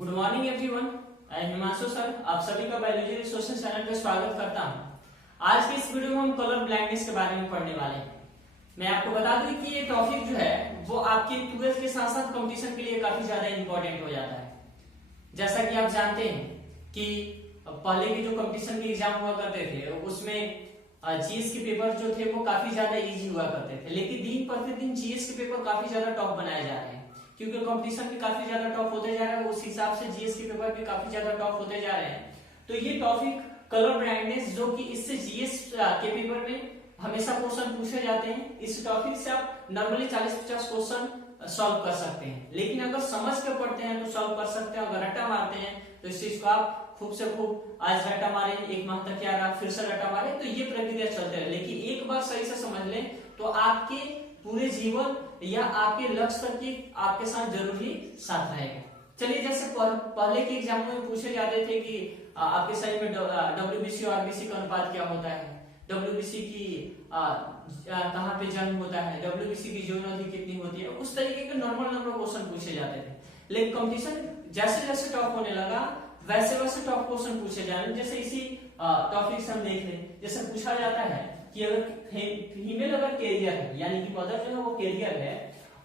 Good morning everyone, आई Himanshu sir आप सभी का बायोलॉजी रिसोर्सेज चैनल पे स्वागत करता हूं। आज की इस वीडियो में हम कलर ब्लाइंडनेस के बारे में पढ़ने वाले हैं। मैं आपको बता दूं कि ये टॉपिक जो है वो आपके 12th के साथ साथ कंपटीशन के लिए काफी ज्यादा इंपॉर्टेंट हो जाता है। जैसा कि आप जानते हैं कि पहले के जो कंपटीशन के एग्जाम हुआ करते थे उसमें जीएस के पेपर जो थे वो काफी ज्यादा इजी हुआ करते थे, लेकिन दिन प्रतिदिन जीएस के पेपर काफी ज्यादा टफ बनाए जा रहे हैं क्योंकि कंपटीशन भी काफी ज्यादा टफ होते जा रहा है। उस हिसाब से जीएस के पेपर भी काफी ज्यादा टफ होते जा रहे हैं। तो ये टॉपिक कलर ब्लाइंडनेस, जो कि इससे जीएस के पेपर में हमेशा क्वेश्चन पूछे जाते हैं, इस टॉपिक से आप नॉर्मली 40-50 क्वेश्चन सॉल्व कर सकते हैं। लेकिन अगर समझ के पढ़ते हैं तो सॉल्व कर सकते हैं, अगर रट्टा मारते हैं तो इस चीज को आप खूब से खूब आज रट्टा मारे, एक माह तक क्या रहा फिर से रट्टा मारे, तो ये प्रक्रिया चलते रहे। लेकिन एक बार सही से समझ लें तो आपके पूरे जीवन या आपके लक्ष्य तक की आपके साथ जरूरी साथ रहेगा। चलिए, जैसे पहले के एग्जाम में पूछे जाते थे कि आपके शरीर में डब्ल्यूबीसी और आरबीसी का अनुपात क्या होता है, डब्ल्यूबीसी की कहाँ पे जन्म होता है, डब्ल्यूबीसी की जीवन अवधि कितनी होती है, उस तरीके के नॉर्मल नंबर क्वेश्चन पूछे जाते थे। लेकिन कंपटीशन जैसे जैसे टफ होने लगा वैसे वैसे टफ क्वेश्चन पूछे जाने। जैसे इसी टॉपिक से हम देख लें, जैसे पूछा जाता है कि अगर फीमेल अगर कैरियर है, यानी कि मदर जो है वो कैरियर है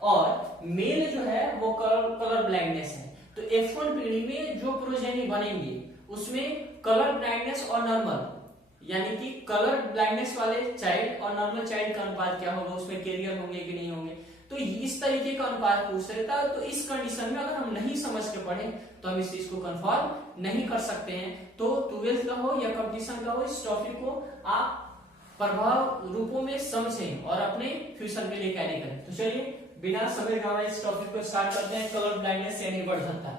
और मेल जो है वो कलर ब्लाइंडनेस है, तो F1 पीढ़ी में जो प्रोजेनी बनेंगे उसमें कलर ब्लाइंडनेस और नॉर्मल, यानी कि कलर ब्लाइंडनेस वाले चाइल्ड और नॉर्मल चाइल्ड का अनुपात क्या होगा, उसमें कैरियर होंगे कि नहीं होंगे, तो इस तरीके का अनुपात पूछ लेता है। तो इस कंडीशन में अगर हम नहीं समझ के पढ़े तो हम इस चीज को कंफर्म नहीं कर सकते हैं। तो 12th का हो या कंपटीशन का हो, इस टॉपिक को आप प्रभाव रूपों में समझें और अपने फ्यूचर के लिए कैरी करें। तो चलिए बिना समय गंवाए इस टॉपिक को स्टार्ट करते हैं। कलर ब्लाइंडनेस से नहीं बढ़ सकता,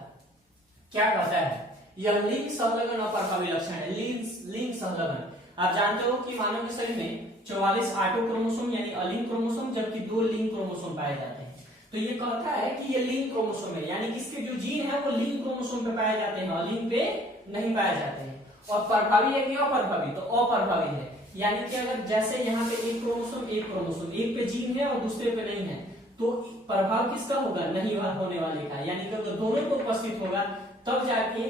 क्या कहता है, यह लिंग संलग्न अप्रभावी लक्षण है। लिंग संलग्न, आप जानते हो कि मानव के शरीर में 44 ऑटो क्रोमोसोम यानी अलिंग क्रोमोसोम जबकि 2 लिंग क्रोमोसोम पाए जाते हैं। तो ये कहता है कि ये लिंग क्रोमोसोम है, यानी कि इसके जो जीन है वो लिंग क्रोमोसोम पे पाए जाते हैं, अलिंग पे नहीं पाए जाते हैं। और प्रभावी है कि अप्रभावी, तो अप्रभावी है, यानी कि अगर जैसे यहाँ पे एक क्रोमोसोम एक पे जीन है और दूसरे पे नहीं है, तो प्रभाव किसका होगा, नहीं होने वाले का, यानी कि अगर दोनों को उपस्थित होगा तब जाके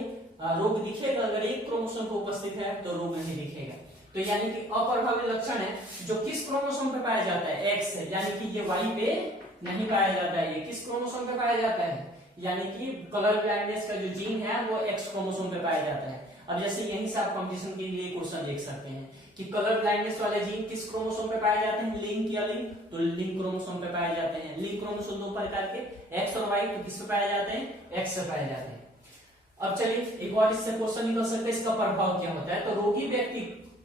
रोग दिखेगा। अगर एक क्रोमोसोम को उपस्थित है तो रोग नहीं दिखेगा। तो यानी कि अप्रभावी लक्षण है जो किस क्रोमोसोम पे पाया जाता है, एक्स है, यानी कि ये वाई पे नहीं पाया जाता है। ये किस क्रोमोसोम पे पाया जाता है, यानी कि कलर ब्लाइंडनेस का जो जीन है वो एक्स क्रोमोसोम पे पाया जाता है। अब जैसे यहीं से आप कंपटीशन के लिए क्वेश्चन देख सकते हैं कि कलर ब्लाइंडनेस वाले जीन किस क्रोमोसोम पे पाए जाते हैं, लिंक या लिंक, तो लिंक क्रोमोसोम पे पाए जाते हैं। लिंक क्रोमोसोम दो प्रकार के, एक्स और वाई, तो किस पे पाए जाते हैं, एक्स से पाए जाते हैं। अब चलिए एक और इससे क्वेश्चन निकल सकता है, इसका प्रभाव क्या होता है। तो रोगी व्यक्ति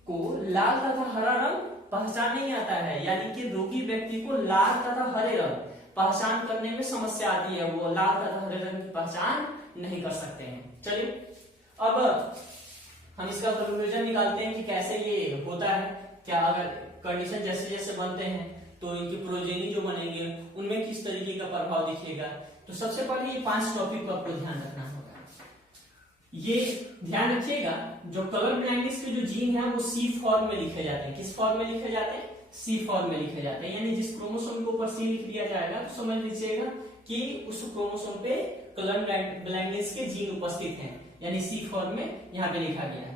को लाल तथा हरा रंग पहचान नहीं आता है, यानी कि रोगी व्यक्ति को लाल तथा हरे रंग पहचान करने में समस्या आती है, वो लाल तथा हरे रंग की पहचान नहीं कर सकते हैं। चलिए अब हम इसका कंक्लूजन निकालते हैं कि कैसे ये होता है, क्या अगर कंडीशन जैसे जैसे बनते हैं तो इनकी प्रोजेनी जो बनेंगे उनमें किस तरीके का प्रभाव दिखेगा। तो सबसे पहले ये 5 टॉपिक को आपको ध्यान रखना होगा। ये ध्यान रखिएगा, जो कलर ब्लाइंडनेस के जो जीन है वो सी फॉर्म में लिखे जाते हैं। किस फॉर्म में लिखे जाते हैं, सी फॉर्म में लिखे जाते हैं, यानी जिस क्रोमोसोम के ऊपर सी लिख दिया जाएगा तो समझ लीजिएगा कि उस क्रोमोसोम पे कलर ब्लाइंडनेस के जीन उपस्थित हैं, यानी सी फॉर्म में यहाँ पे लिखा गया है।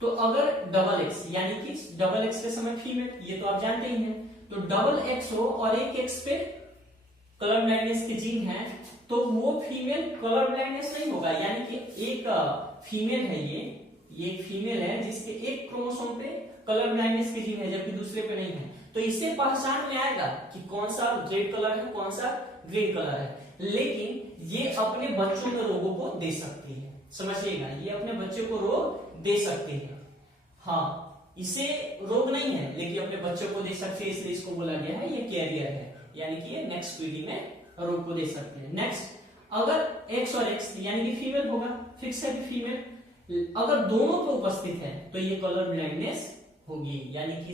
तो अगर डबल एक्स, यानी कि डबल एक्स के समय फीमेल, ये तो आप जानते ही हैं, तो डबल एक्स हो और एक एक्स पे कलर ब्लाइंडनेस के जीन है तो वो फीमेल कलर ब्लाइंडनेस नहीं होगा, यानी कि एक फीमेल है, ये एक फीमेल है जिसके एक क्रोमोसोम पे कलर ब्लाइंडनेस के जीन है जबकि दूसरे पे नहीं है, तो इससे पहचान में आएगा कि कौन सा रेड कलर है कौन सा ग्रीन कलर है। लेकिन ये अपने बच्चों में रोगों को दे सकती है, समझिएगा, ये अपने बच्चे को रोग दे सकती है। हाँ, इसे रोग नहीं है लेकिन अपने बच्चों को दे सकती है, इसलिए इसको बोला गया है ये कैरियर है, यानी कि ये नेक्स्ट पीढ़ी में रोग को दे सकते हैं। नेक्स्ट, अगर एक्स और एक्स यानी कि फीमेल होगा, फिक्स है कि फीमेल, अगर दोनों पे उपस्थित है तो ये कलर ब्लाइंडनेस होगी, यानी कि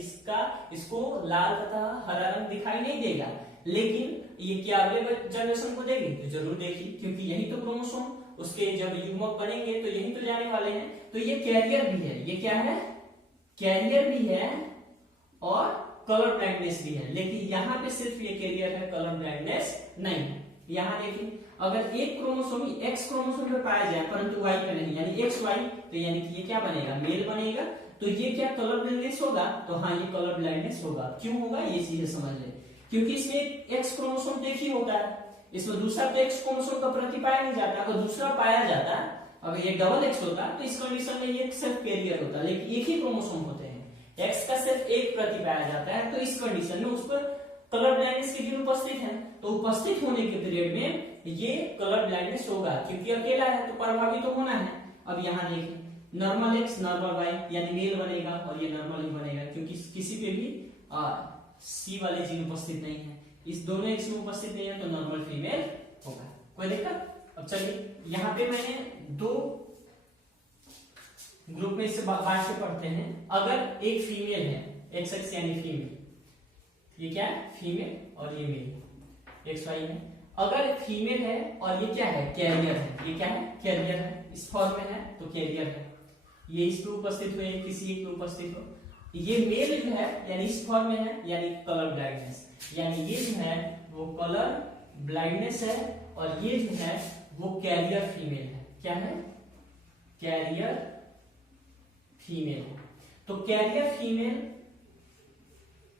इसको लाल तथा हरा रंग दिखाई नहीं देगा, लेकिन ये क्या अगले जनरेशन को देगी, तो जरूर देगी, क्योंकि यही तो क्रोमोसोम उसके जब युग्मक बनेंगे तो यही तो जाने वाले हैं। तो ये कैरियर भी है, ये क्या है, कैरियर भी है और कलर ब्लाइंडनेस भी है, लेकिन यहाँ पे सिर्फ ये कैरियर है, कलर ब्लाइंडनेस नहीं है। यहाँ देखिए अगर एक क्रोमोसोम ही एक्स क्रोमोसोम पे पाया जाए परंतु वाई पे नहीं, यानी एक्स वाई, तो यानी कि ये क्या बनेगा, मेल बनेगा। तो ये क्या कलर ब्लाइंडनेस होगा, तो हाँ ये कलर ब्लाइंडनेस होगा। क्यों होगा ये चीजें समझ ले, क्योंकि इसमें एक्स क्रोमोसोम एक ही होता है, इसमें दूसरा तो एक्स क्रोमोसोम का प्रति पाया नहीं जाता। अगर दूसरा पाया जाता, अगर ये डबल एक्स होता तो इस कंडीशन में ये सिर्फ कैरियर होता, लेकिन एक ही क्रोमोसोम होते हैं, एक्स का सिर्फ एक प्रति पाया जाता है। तो इस कंडीशन में उस पर कलर ब्लाइंडनेस के जीन उपस्थित है, तो उपस्थित होने के पीरियड में ये कलर ब्लाइंडनेस होगा, क्योंकि अकेला है तो प्रभावित तो होना है। अब यहाँ देखिए नॉर्मल एक्स नॉर्मल वाई, यानी मेल बनेगा और ये नॉर्मल ही बनेगा, क्योंकि किसी पे भी सी वाले जीन उपस्थित नहीं है, इस दोनों एक्स में उपस्थित नहीं है, तो नॉर्मल फीमेल होगा। कोई दिक्कत? अब चलिए यहाँ पे मैंने दो ग्रुप में इसे बांट के पढ़ते हैं। अगर एक फीमेल है, एक्स एक्स यानी फीमेल, ये क्या है फीमेल और ये मेल एक्स वाई है। अगर फीमेल है और ये क्या है कैरियर है, ये क्या है कैरियर है, इस फॉर्म में है तो कैरियर है, ये इस पे उपस्थित हो, किसी एक पे उपस्थित हो। ये मेल जो है यानी इस फॉर्म में है, यानी कलर ब्लाइंडनेस, यानी ये जो है वो कलर ब्लाइंडनेस है, और ये जो है वो कैरियर फीमेल है। क्या है कैरियर फीमेल। तो कैरियर फीमेल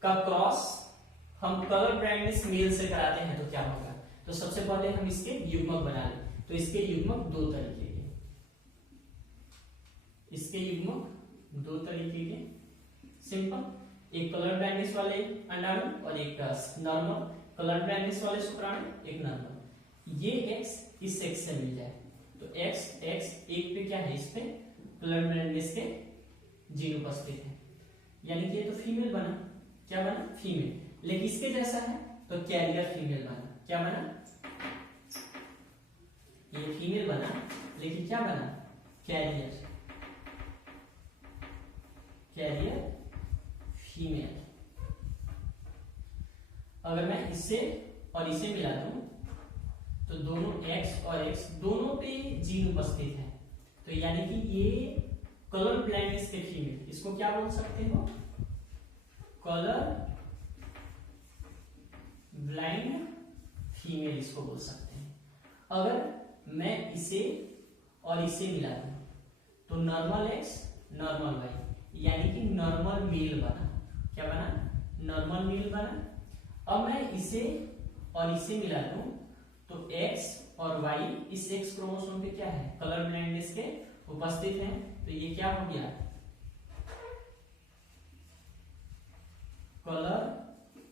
का क्रॉस हम कलर ब्लाइंडनेस मेल से कराते हैं तो क्या होगा, तो सबसे पहले हम इसके युग्मक बना लें। तो इसके युग्मक दो तरीके के, इसके युग्मक दो तरीके के, सिंपल, एक कलर ब्लाइंडनेस वाले अंडाणु और एक नॉर्मल कलर ब्लाइंडनेस वाले शुक्राणु, एक नॉर्मल। ये एक्स इस एक्स से मिल जाए तो एक्स एक्स एक पे क्या है, इस पे कलर ब्लाइंडनेस के जीन उपस्थित है, यानी कि ये तो फीमेल बना, क्या बना फीमेल, लेकिन इसके जैसा है तो कैरियर फीमेल बना। क्या बना, ये फीमेल बना लेकिन क्या बना कैरियर, कैरियर फीमेल। अगर मैं इससे और इसे मिला दूं तो दोनों x और x दोनों पे जीन उपस्थित है, तो यानी कि ये कलर ब्लाइंडनेस के फीमेल, इसको क्या बोल सकते हो कलर ब्लाइंड फीमेल इसको बोल सकते हैं। अगर मैं इसे और इसे मिला दूं तो नॉर्मल एक्स नॉर्मल वाई, यानी कि नॉर्मल मेल बना। क्या बना नॉर्मल मेल बना। अब मैं इसे और इसे मिला दूं तो एक्स और वाई इस एक्स क्रोमोसोम पे क्या है कलर ब्लाइंडनेस के उपस्थित हैं, तो ये क्या हो गया कलर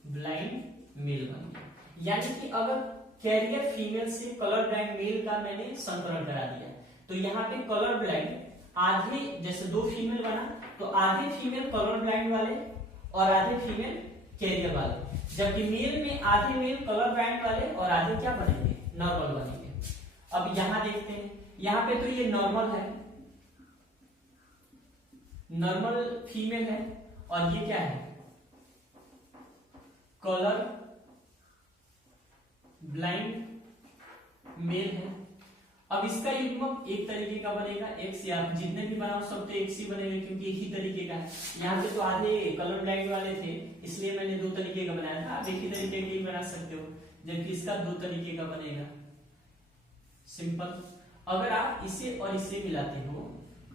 ब्लाइंड मेल बन गया। यानी कि अगर कैरियर फीमेल से कलर ब्लाइंड मेल का मैंने संकरण करा दिया तो यहाँ पे कलर ब्लाइंड आधे, जैसे दो फीमेल बना तो आधे फीमेल कलर ब्लाइंड वाले और आधे फीमेल कैरियर वाले, जबकि मेल में आधे मेल कलर ब्लाइंड वाले और आधे क्या बनेंगे नॉर्मल बनेंगे। अब यहां देखते हैं, यहां पे तो ये नॉर्मल है, नॉर्मल फीमेल है, और ये क्या है कलर ब्लाइंड मेल है। अब इसका युग्मक एक तरीके का बनेगा एक्स, या जितने भी बनाओ सब तो एक्स ही बनेगा क्योंकि एक ही तरीके का है। यहाँ पे तो आधे कलर ब्लाइंड वाले थे इसलिए मैंने दो तरीके का बनाया था, आप एक ही तरीके के बना सकते हो, जबकि इसका दो तरीके का बनेगा सिंपल। अगर आप इसे और इसे मिलाते हो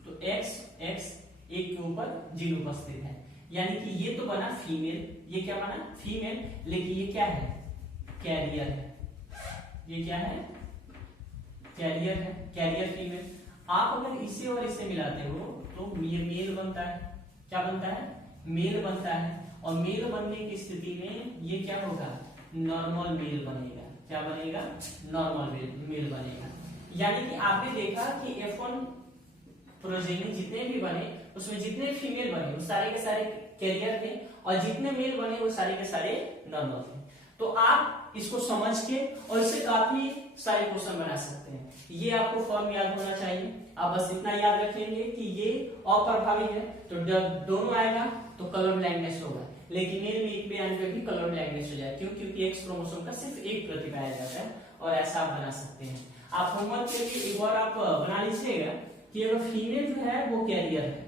तो एक्स एक्स एक के ऊपर जीन उपस्थित है, यानी कि ये तो बना फीमेल, ये क्या बना फीमेल, लेकिन ये क्या है कैरियर है, ये क्या है कैरियर है, कैरियर फीमेल। आप अगर इसे और इसे मिलाते हो तो ये मेल बनता है। क्या बनता है मेल बनता है, और मेल बनने की स्थिति में ये क्या होगा नॉर्मल मेल बनेगा। क्या बनेगा नॉर्मल मेल बनेगा। यानी कि आपने देखा कि F1 प्रोजेनी जितने भी बने उसमें जितने फीमेल बने वो सारे के सारे कैरियर थे, और जितने मेल बने वो सारे के सारे नॉर्मल थे। तो आप इसको समझ के और इससे काफी सारे क्वेश्चन बना सकते हैं। ये आपको फॉर्म याद होना चाहिए, आप बस इतना याद रखेंगे कि ये अप्रभावी है तो दोनों आएगा तो कलर ब्लाइंडनेस होगा, लेकिन मेल में एक पे आने पे भी कलर ब्लाइंडनेस हो जाए। क्यों? क्योंकि एक्स क्रोमोसोम का सिर्फ एक प्रति पाया जाता है, और ऐसा आप बना सकते हैं। आप होमवर्क के लिए एक बार आप बना लीजिएगा कि अगर फीमेल जो है वो कैरियर है,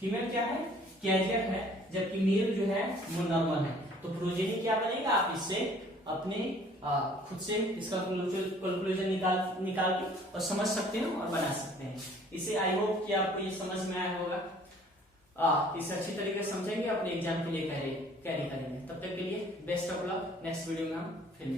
फीमेल क्या है कैरियर है, जबकि मेल जो है वो नॉर्मल है, तो प्रोजेनी क्या बनेगा, आप इससे अपने खुद से इसका कंक्लूजन निकाल के और समझ सकते हैं और बना सकते हैं। इसे आई होप कि आपको ये समझ में आया होगा। इसे अच्छी तरीके से समझेंगे, अपने एग्जाम के लिए कैरी करेंगे। तब तक के लिए best of luck. Next video में हम फिर